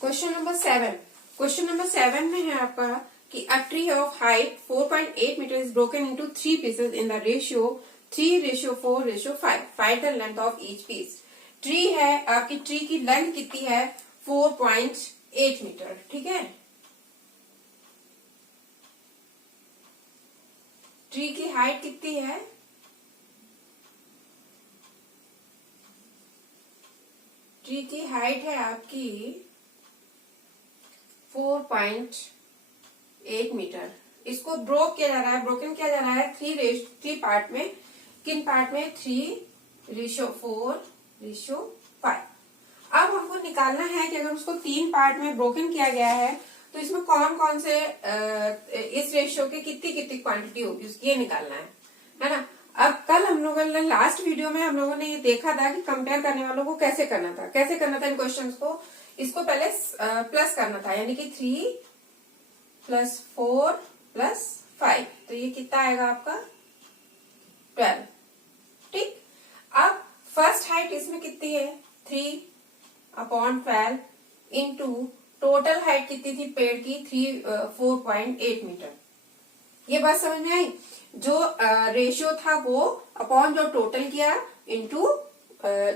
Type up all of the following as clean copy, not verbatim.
Question number 7। Question number 7 में है आपका कि a tree of height 4.8 metre is broken into 3 pieces in the ratio 3:4:5। Find the length of each piece. Tree है, आपकी tree की length कितनी है 4.8 मीटर। ठीक है, ट्री की हाइट कितनी है, ट्री की हाइट है आपकी 4.8 मीटर। इसको ब्रोक किया जा रहा है, ब्रोकन किया जा रहा है थ्री पार्ट में। किन पार्ट में? 3:4:5। अब हमको निकालना है कि अगर उसको 3 पार्ट में ब्रोकन किया गया है तो इसमें कौन कौन से इस रेशियो के कितनी कितनी क्वांटिटी होगी, ये निकालना है ना। अब कल हम लोगों ने लास्ट वीडियो में हम लोगों ने ये देखा था कि कंपेयर करने वालों को कैसे करना था, कैसे करना था इन क्वेश्चंस को। इसको पहले प्लस करना था, यानी कि 3 + 4 + 5, तो ये कितना आएगा आपका 12। ठीक, अब फर्स्ट हाइट इसमें कितनी है 3/12 इंटू टोटल हाइट कितनी थी पेड़ की 4.8 मीटर। ये बात समझ में आई? जो रेशियो था वो अपॉन जो टोटल किया इंटू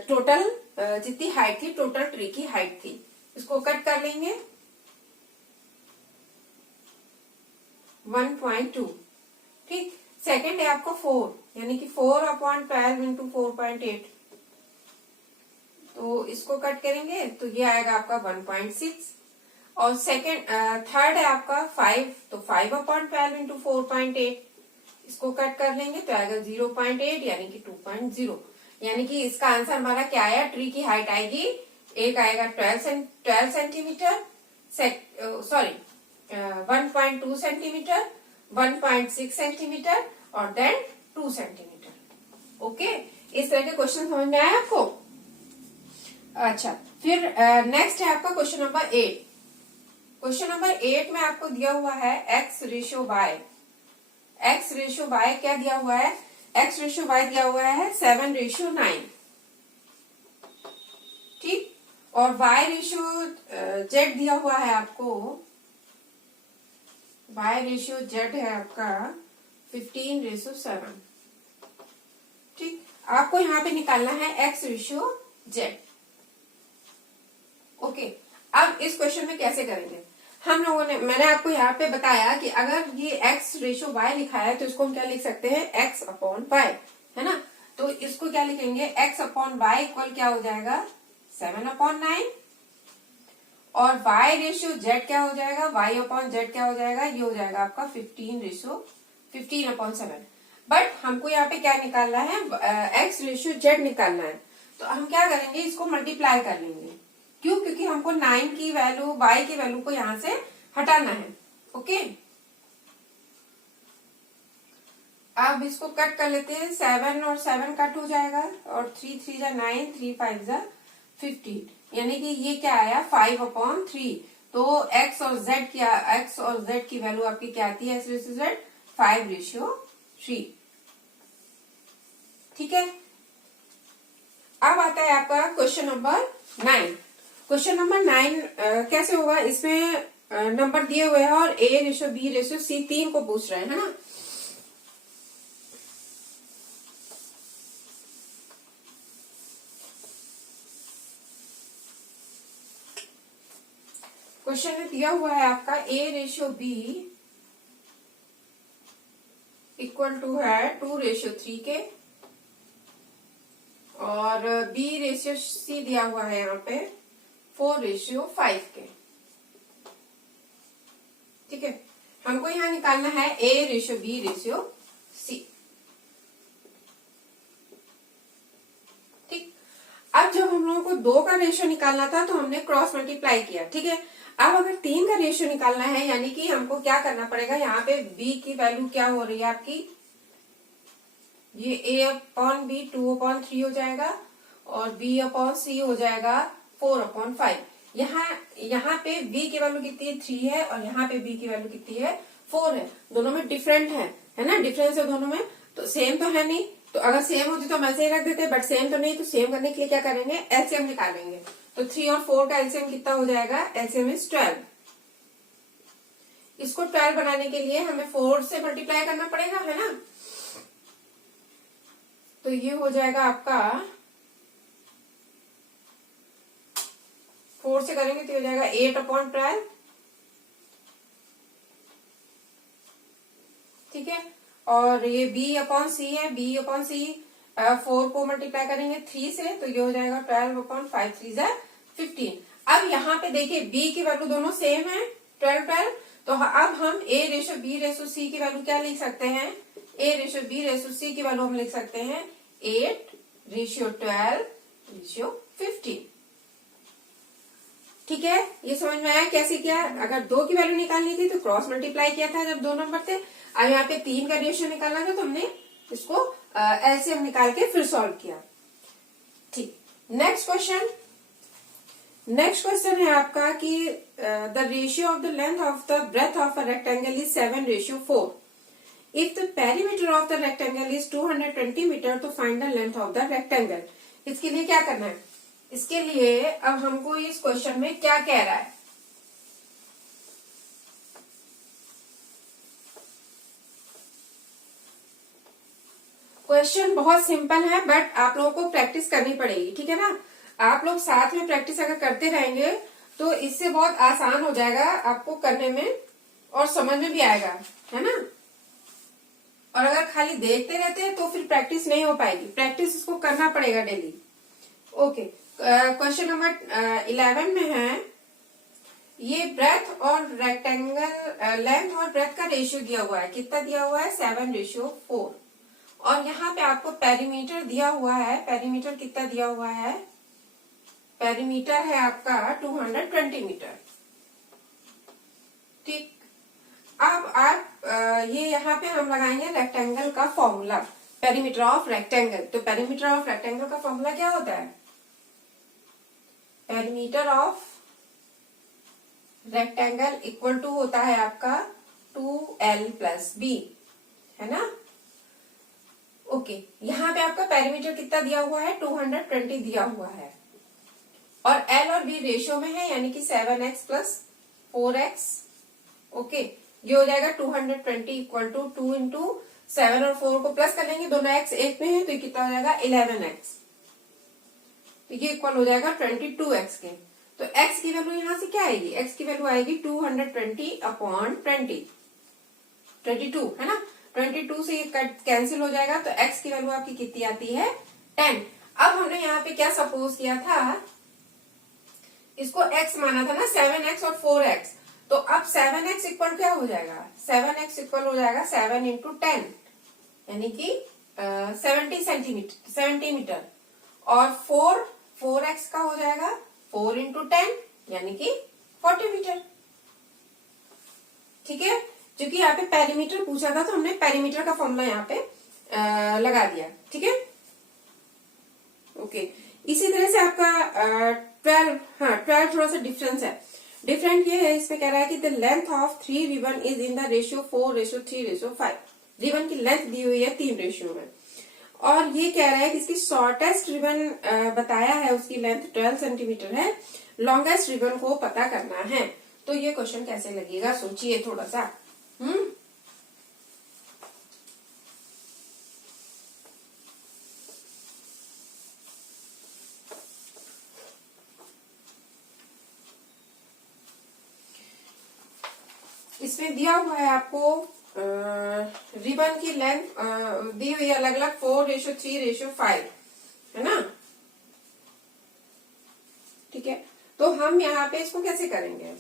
टोटल जितनी हाइट थी, टोटल ट्री की हाइट थी। इसको कट कर लेंगे 1.2। ठीक, सेकंड है आपको 4, यानी कि 4/12 इंटू 4.8, तो इसको कट करेंगे तो ये आएगा आपका 1.6। और थर्ड है आपका 5, तो 5/12 इंटू 4.8, इसको कट कर लेंगे तो आएगा 0.8, यानी कि 2.0। यानी कि इसका आंसर हमारा क्या आया, ट्री की हाइट आएगी, एक आएगा 12 सेंटीमीटर, 1.2 सेंटीमीटर, 1.6 सेंटीमीटर और देन 2 सेंटीमीटर। ओके, इस तरह के क्वेश्चन समझ में आया आपको? अच्छा, फिर नेक्स्ट है आपका क्वेश्चन नंबर 8। क्वेश्चन नंबर 8 में आपको दिया हुआ है x/y। x/y क्या दिया हुआ है? x/y दिया हुआ है 7:9। ठीक, और y/z दिया हुआ है आपको, y/z है आपका 15:7। ठीक, आपको यहाँ पे निकालना है x/z। ओके, अब इस क्वेश्चन में कैसे करेंगे हम लोगों ने, मैंने आपको यहाँ पे बताया कि अगर ये x/y लिखा है तो इसको हम क्या लिख सकते हैं x/y, है ना। तो इसको क्या लिखेंगे x/y इक्वल क्या हो जाएगा 7/9, और y/z क्या हो जाएगा, y/z क्या हो जाएगा, ये हो जाएगा आपका 15:7। बट हमको यहाँ पे क्या निकालना है, x/z निकालना है। तो हम क्या करेंगे, इसको मल्टीप्लाई कर लेंगे। क्यों? क्योंकि हमको 9 की वैल्यू, y की वैल्यू को यहां से हटाना है। ओके, अब इसको कट कर लेते हैं, 7 और 7 कट हो जाएगा, और 3 3 जा 9, 3 5 जा 15, यानी कि ये क्या आया 5/3। तो x और z की वैल्यू आपकी क्या आती है, x/z 5:3। ठीक है, अब आता है आपका क्वेश्चन नंबर 9। क्वेश्चन नंबर 9 कैसे होगा, इसमें नंबर दिए हुए हैं और A/B/C 3 को पूछ रहे हैं, है ना। क्वेश्चन में दिया हुआ है आपका A/B इक्वल टू है 2:3 के, और B/C दिया हुआ है यहाँ पे 4:5 के। ठीक है, हमको यहाँ निकालना है A/B/C। ठीक, अब जब हम लोगों को 2 का रेशियो निकालना था तो हमने क्रॉस मल्टीप्लाई किया। ठीक है, अब अगर 3 का रेशियो निकालना है, यानी कि हमको क्या करना पड़ेगा, यहाँ पे B की वैल्यू क्या हो रही है आपकी, ये A/B 2/3 हो जाएगा, और B/C हो जाएगा 4/5। यहाँ पे B की वैल्यू कितनी है 3 है, और यहाँ पे B की वैल्यू कितनी है 4 है। दोनों में डिफरेंट है ना, डिफरेंस है दोनों में, तो सेम तो है नहीं। तो अगर सेम होती तो हम ऐसे ही रख देते, बट सेम तो नहीं, तो सेम करने के लिए क्या करेंगे, एलसीएम निकालेंगे। तो 3 और 4 का एलसीएम कितना हो जाएगा? LCM is 12। इसको 12 बनाने के लिए हमें 4 से मल्टीप्लाई करना पड़ेगा, है ना। तो ये हो जाएगा आपका 4 से करेंगे तो हो जाएगा 8/12। ठीक है, और ये B/C है, B/C 4 को मल्टीप्लाई करेंगे 3 से तो ये हो जाएगा 12/5, 3 = 15। अब यहाँ पे देखिए B की वैल्यू दोनों सेम है 12, तो अब हम A/B/C की वैल्यू क्या लिख सकते हैं? A/B/C की वैल्यू हम लिख सकते हैं 8/12/15। ठीक है, ये समझ में आया कैसे किया? अगर 2 की वैल्यू निकालनी थी तो क्रॉस मल्टीप्लाई किया था जब 2 नंबर थे। अब यहाँ पे 3 का रेशियो निकालना था तो हमने इसको एलसीएम निकाल के फिर सॉल्व किया। ठीक, नेक्स्ट क्वेश्चन है आपका कि the ratio of the length of the breath of a rectangle is 7/4। If the perimeter of the rectangle is 220 metre तो find the length of the rectangle. इसके लिए क्या करना है? इसके लिए अब हमको इस क्वेश्चन में क्या कह रहा है? क्वेश्चन बहुत सिंपल है बट आप लोगों को प्रैक्टिस करनी पड़ेगी, ठीक है ना। आप लोग साथ में प्रैक्टिस अगर करते रहेंगे तो इससे बहुत आसान हो जाएगा आपको करने में और समझ में भी आएगा, है ना। और अगर खाली देखते रहते हैं तो फिर प्रैक्टिस नहीं हो पाएगी, प्रैक्टिस इसको करना पड़ेगा डेली। ओके, क्वेश्चन नंबर 11 में है, ये ब्रेथ और रेक्टेंगल लेंथ और ब्रेथ का रेशियो दिया हुआ है। कितना दिया हुआ है? 7/4। और यहाँ पे आपको पेरीमीटर दिया हुआ है। पेरीमीटर कितना दिया हुआ है? पेरीमीटर है आपका 220 मीटर। ठीक, अब आप ये यहाँ पे हम लगाएंगे रेक्टेंगल का फॉर्मूला, पेरीमीटर ऑफ रेक्टेंगल। तो पेरीमीटर ऑफ रेक्टेंगल का फॉर्मूला क्या होता है? Perimeter of rectangle equal to होता है आपका 2L + B, है ना। ओके, यहाँ पे आपका पेरीमीटर कितना दिया हुआ है? 220 दिया हुआ है और L और B रेशियो में है, यानी कि 7x + 4x। ओके, ये हो जाएगा 220 = 2 × 7 और 4 को प्लस कर लेंगे, दोनों x एक में है तो ये कितना हो जाएगा? 11x। तो ये इक्वल हो जाएगा 22x के। तो x की वैल्यू यहाँ से क्या आएगी? x की वैल्यू आएगी 220/20, 22, है ना। 22 से ये कैंसिल हो जाएगा तो x की वैल्यू आपकी कितनी आती है? 10। अब हमने यहाँ पे क्या सपोज किया था? इसको x माना था ना, 7x और 4x। तो अब 7x इक्वल क्या हो जाएगा? 7x इक्वल हो जाएगा 7 × 10, यानी कि 70 मीटर। और 4x का हो जाएगा 4 × 10, यानी कि 40 मीटर। ठीक है, क्योंकि यहाँ पे पेरीमीटर पूछा था तो हमने पेरीमीटर का फॉर्मूला यहाँ पे लगा दिया। ठीक है, ओके। इसी तरह से आपका 12 थोड़ा सा डिफरेंस है। डिफरेंट ये है, इसमें कह रहा है कि the length of 3 ribbon is in the ratio 4/3/5। Ribbon की लेंथ दी हुई है 3 रेशियो में और ये कह रहा है कि इसकी शॉर्टेस्ट रिबन बताया है, उसकी लेंथ 12 सेंटीमीटर है। लॉन्गेस्ट रिबन को पता करना है। तो ये क्वेश्चन कैसे लगेगा, सोचिए थोड़ा सा। इसमें दिया हुआ है आपको रिबन की लेंथ दी हुई है अलग अलग 4/3/5, है ना। ठीक है, तो हम यहाँ पे इसको कैसे करेंगे?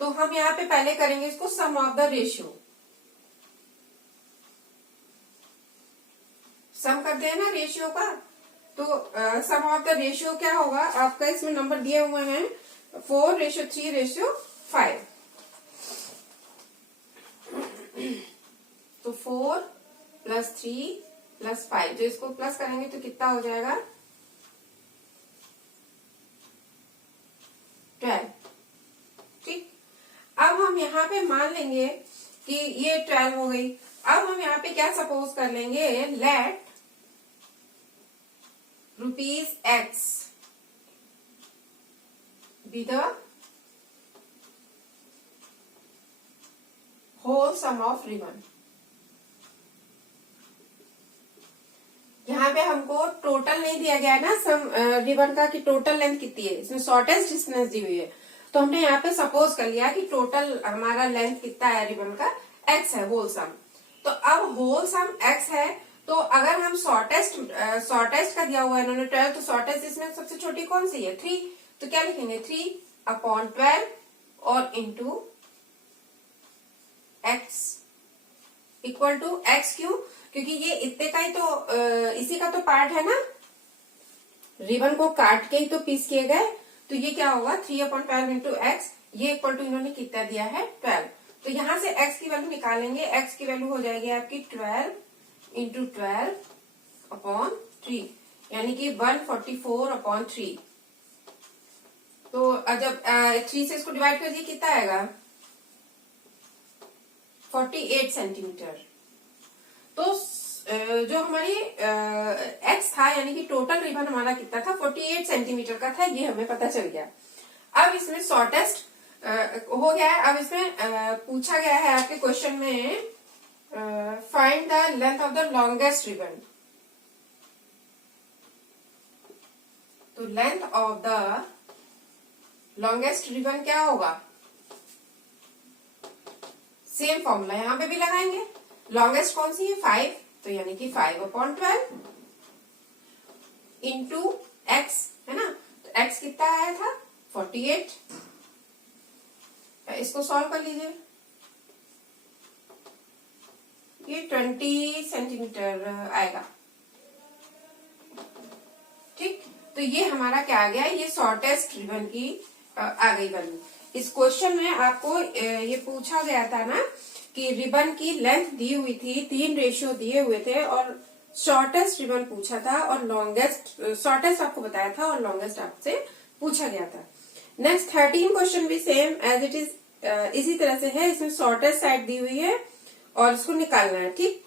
तो हम यहाँ पे पहले करेंगे इसको सम ऑफ द रेशियो। सम करते हैं ना रेशियो का, तो सम ऑफ द रेशियो क्या होगा आपका? इसमें नंबर दिए हुए हैं 4/3/5। तो 4 + 3 + 5, जो इसको प्लस करेंगे तो कितना हो जाएगा? 12। ठीक, अब हम यहाँ पे मान लेंगे कि ये 12 हो गई। अब हम यहाँ पे क्या सपोज कर लेंगे? Let ₹x be the whole sum of ribbon. यहाँ पे हमको टोटल नहीं दिया गया है ना सम रिबन का कि टोटल लेंथ कितनी है, इसमें शॉर्टेस्ट डिस्टेंस दी हुई है। तो हमने यहाँ पे सपोज कर लिया कि टोटल हमारा लेंथ कितना है रिबन का, x है होल सम। तो अब होल सम x है, तो अगर हम शॉर्टेस्ट का दिया हुआ है इन्होंने 12, तो शॉर्टेस्ट इसमें सबसे छोटी कौन सी है 3, तो क्या लिखेंगे 3/12 और into x equal to x। क्यों? क्योंकि ये इतने का ही तो इसी का तो पार्ट है ना, रिबन को काट के ही तो पीस किए गए। तो ये क्या होगा 3/12 इंटू एक्स, ये इक्वल टू इन्होंने कितना दिया है 12। तो यहां से x की वैल्यू निकालेंगे, x की वैल्यू हो जाएगी आपकी 12 इंटू 12/3 यानी कि 144/3। तो जब 3 से इसको डिवाइड कर दिए कितना आएगा 48 सेंटीमीटर। तो जो हमारी x था यानी कि टोटल रिबन हमारा कितना था 48 सेंटीमीटर का था, ये हमें पता चल गया। अब इसमें शॉर्टेस्ट हो गया है। अब इसमें पूछा गया है आपके क्वेश्चन में find the length of the longest ribbon. तो length of the longest ribbon क्या होगा, सेम फॉर्मूला यहां पे भी लगाएंगे। लॉन्गेस्ट कौन सी है 5, तो यानी कि 5/12 इंटू एक्स है ना। तो एक्स कितना आया था 48। इसको सॉल्व कर लीजिए, ये 20 सेंटीमीटर आएगा। ठीक, तो ये हमारा क्या आ गया, ये शॉर्टेस्ट रिबन की आ गई वैल्यू। इस क्वेश्चन में आपको ये पूछा गया था ना कि रिबन की लेंथ दी हुई थी, 3 रेशियो दिए हुए थे और शॉर्टेस्ट रिबन पूछा था और लॉन्गेस्ट, शॉर्टेस्ट आपको बताया था और लॉन्गेस्ट आपसे पूछा गया था। नेक्स्ट 13 क्वेश्चन भी सेम एज इट इज इसी तरह से है। इसमें शॉर्टेस्ट साइड दी हुई है और इसको निकालना है। ठीक,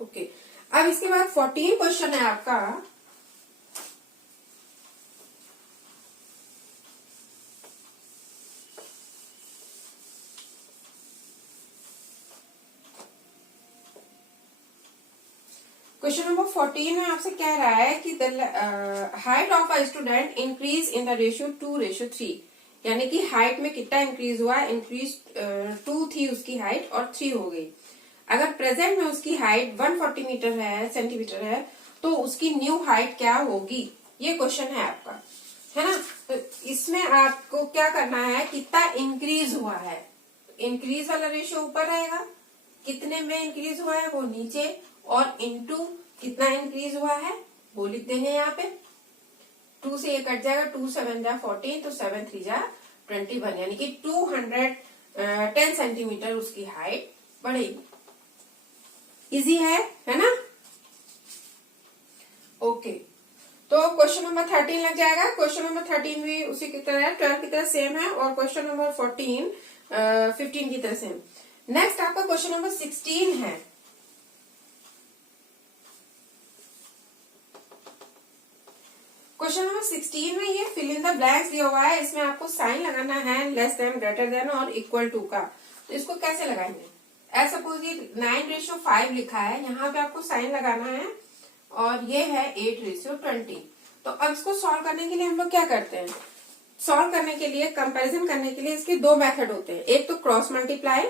ओके। अब इसके बाद 14 क्वेश्चन है आपका। क्वेश्चन नंबर 14 में आपसे कह रहा है कि the height of a student increase in the ratio 2:3, यानी कि हाइट में कितना इंक्रीज हुआ, इंक्रीज 2 थी उसकी हाइट और 3 हो गई। अगर प्रेजेंट में उसकी हाइट 140 मीटर है सेंटीमीटर है, तो उसकी न्यू हाइट क्या होगी, ये क्वेश्चन है आपका, है ना। तो इसमें आपको क्या करना है, कितना इंक्रीज हुआ है। इंक्रीज वाला रेशियो ऊपर रहेगा, कितने में इंक्रीज हुआ है वो नीचे, और इनटू कितना इंक्रीज हुआ है वो लिख देंगे यहाँ पे। 2 से ये कट जाएगा, 2 7 जा 14, तो 7 3 जा 21, यानी कि 210 सेंटीमीटर उसकी हाइट बढ़ेगी। इजी है ना। ओके, तो क्वेश्चन नंबर 13 लग जाएगा। क्वेश्चन नंबर 13 भी उसी की तरह है, 12 की तरह सेम है, और क्वेश्चन नंबर 15 की तरह सेम। नेक्स्ट आपका क्वेश्चन नंबर 16 है। क्वेश्चन नंबर 16 में ये फिल इन द ब्लैंक्स दिया हुआ है। इसमें आपको साइन लगाना है लेस देन, ग्रेटर देन और इक्वल टू का। तो इसको कैसे लगाएंगे, एज सपोज ये 9:5 लिखा है, यहाँ पे आपको साइन लगाना है, और ये है 8:20। तो अब इसको सॉल्व करने के लिए हम लोग क्या करते हैं, सॉल्व करने के लिए, कंपैरिजन करने के लिए इसके 2 मेथड होते हैं। एक तो क्रॉस मल्टीप्लाई।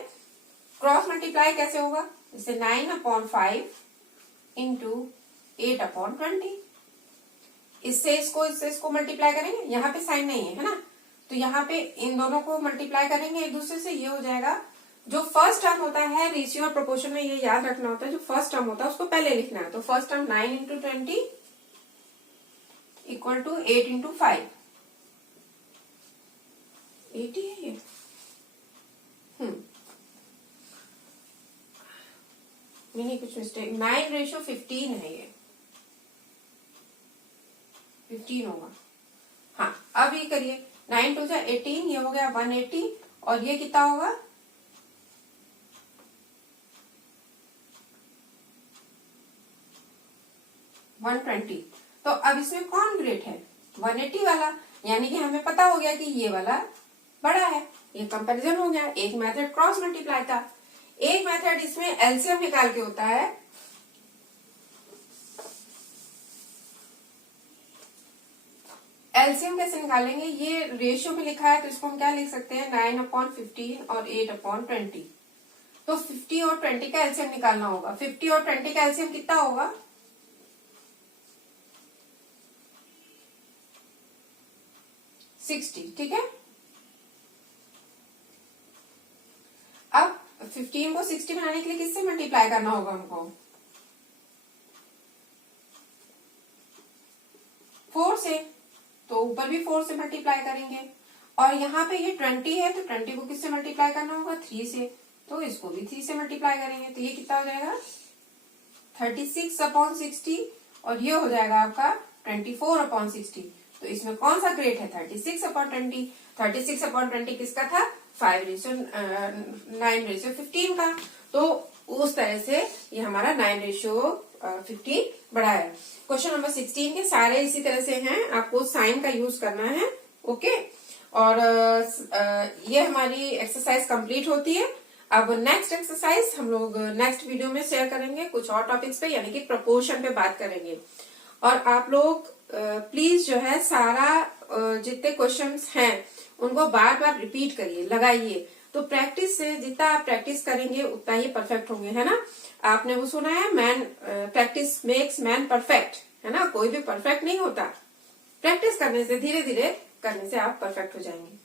क्रॉस मल्टीप्लाई कैसे होगा, जैसे 9/5 इंटू 8/20। इससे इसको मल्टीप्लाई करेंगे, यहाँ पे साइन नहीं है ना, तो यहाँ पे इन दोनों को मल्टीप्लाई करेंगे एक दूसरे से। ये हो जाएगा, जो फर्स्ट टर्म होता है रेशियो और प्रोपोर्शन में, ये याद रखना होता है, जो फर्स्ट टर्म होता है उसको पहले लिखना है। तो फर्स्ट टर्म 9 × 20 इक्वल टू 8 × 5, 80 है ये। नहीं, कुछ मिस्टेक, 9:15 है ये, 15 होगा। हाँ, अब ये करिए, 9 2 18, ये हो गया 180, और ये कितना होगा 120। तो अब इसमें कौन ग्रेट है, 180 वाला, यानी कि हमें पता हो गया कि ये वाला बड़ा है, ये कंपैरिजन हो गया। एक मेथड क्रॉस मल्टीप्लाई था, एक मेथड इसमें एलसीएम निकाल के होता है। एलसीएम कैसे निकालेंगे, ये रेशियो में लिखा है तो इसको हम क्या लिख सकते हैं, 9/15 और 8/20। तो 50 और 20 का एलसीएम निकालना होगा। 50 और 20 का एलसीएम कितना होगा, 60, ठीक है। अब 15 को 60 बनाने के लिए किससे मल्टीप्लाई करना होगा हमको, 4 से। तो ऊपर भी 4 से मल्टीप्लाई करेंगे, और यहाँ पे ये 20 है तो 20 को किससे मल्टीप्लाई करना होगा, 3 से। तो इसको भी 3 से मल्टीप्लाई करेंगे, तो ये कितना हो जाएगा, 36/60, और ये हो जाएगा आपका 24/60। तो इसमें कौन सा ग्रेट है, 36/20। 36/20 किसका था, 5:9:15 का। तो उस तरह से ये हमारा 9:15 बड़ा है। क्वेश्चन नंबर 16 के सारे इसी तरह से हैं, आपको साइन का यूज करना है, ओके। और ये हमारी एक्सरसाइज कंप्लीट होती है। अब नेक्स्ट एक्सरसाइज हम लोग नेक्स्ट वीडियो में शेयर करेंगे, कुछ और टॉपिक्स पे, यानी कि प्रपोर्शन पे बात करेंगे। और आप लोग प्लीज जो है सारा जितने क्वेश्चंस हैं उनको बार बार रिपीट करिए, लगाइए। तो प्रैक्टिस से जितना आप प्रैक्टिस करेंगे उतना ही परफेक्ट होंगे, है ना। आपने वो सुना है, प्रैक्टिस मेक्स मैन परफेक्ट, है ना। कोई भी परफेक्ट नहीं होता, प्रैक्टिस करने से, धीरे धीरे करने से आप परफेक्ट हो जाएंगे।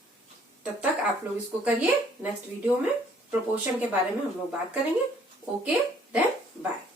तब तक आप लोग इसको करिए। नेक्स्ट वीडियो में प्रोपोर्शन के बारे में हम लोग बात करेंगे। Okay, then bye.